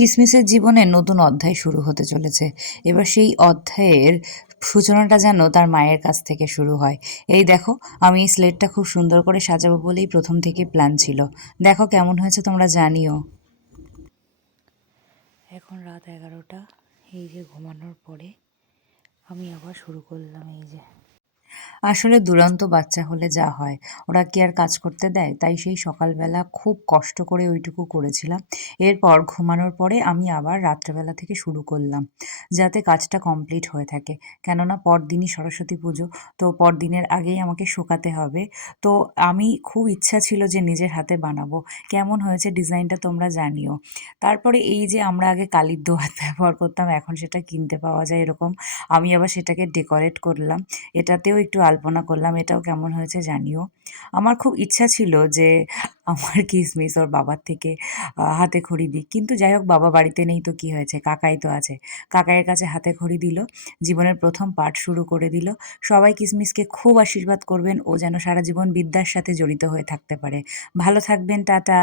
কিসমিসের জীবনে নতুন অধ্যায় শুরু হতে চলেছে। এবার সেই অধ্যায়ের সূচনাটা যেন তার মায়ের কাছ থেকে শুরু হয়। এই দেখো, আমি এই স্লেটটা খুব সুন্দর করে সাজাবো বলেই প্রথম থেকে প্ল্যান ছিল। দেখো কেমন হয়েছে তোমরা জানিও। এখন রাত 11টা। এই যে ঘুমানোর পরে আমি আবার শুরু করলাম। এই যে আসলে দুরন্ত বাচ্চা হলে যা হয়, ওরা কি আর কাজ করতে দেয়? তাই সেই সকালবেলা খুব কষ্ট করে ওইটুকু করেছিলাম। এরপর ঘুমানোর পরে আমি আবার রাত্রেবেলা থেকে শুরু করলাম, যাতে কাজটা কমপ্লিট হয়ে থাকে। কেননা পরদিনই সরস্বতী পুজো, তো পরদিনের আগেই আমাকে শোকাতে হবে। তো আমি খুব ইচ্ছা ছিল যে নিজের হাতে বানাবো। কেমন হয়েছে ডিজাইনটা তোমরা জানিও। তারপরে এই যে আমরা আগে কালির দোয়াত ব্যবহার করতাম, এখন সেটা কিনতে পাওয়া যায় এরকম। আমি আবার সেটাকে ডেকোরেট করলাম। এটাতেও একটু আলপনা করলাম। এটাও কেমন হয়েছে জানিও। আমার খুব ইচ্ছা ছিল যে আমার কিসমিস ওর বাবার থেকে হাতেখড়ি দিক। কিন্তু যাই হোক, বাবা বাড়িতে নেই তো কী হয়েছে? কাকাই তো আছে। কাকাইয়ের কাছে হাতেখড়ি দিল। জীবনের প্রথম পাঠ শুরু করে দিল। সবাই কিসমিসকে খুব আশীর্বাদ করবেন। ও যেন সারা জীবন বিদ্যার সাথে জড়িত হয়ে থাকতে পারে। ভালো থাকবেন। টাটা।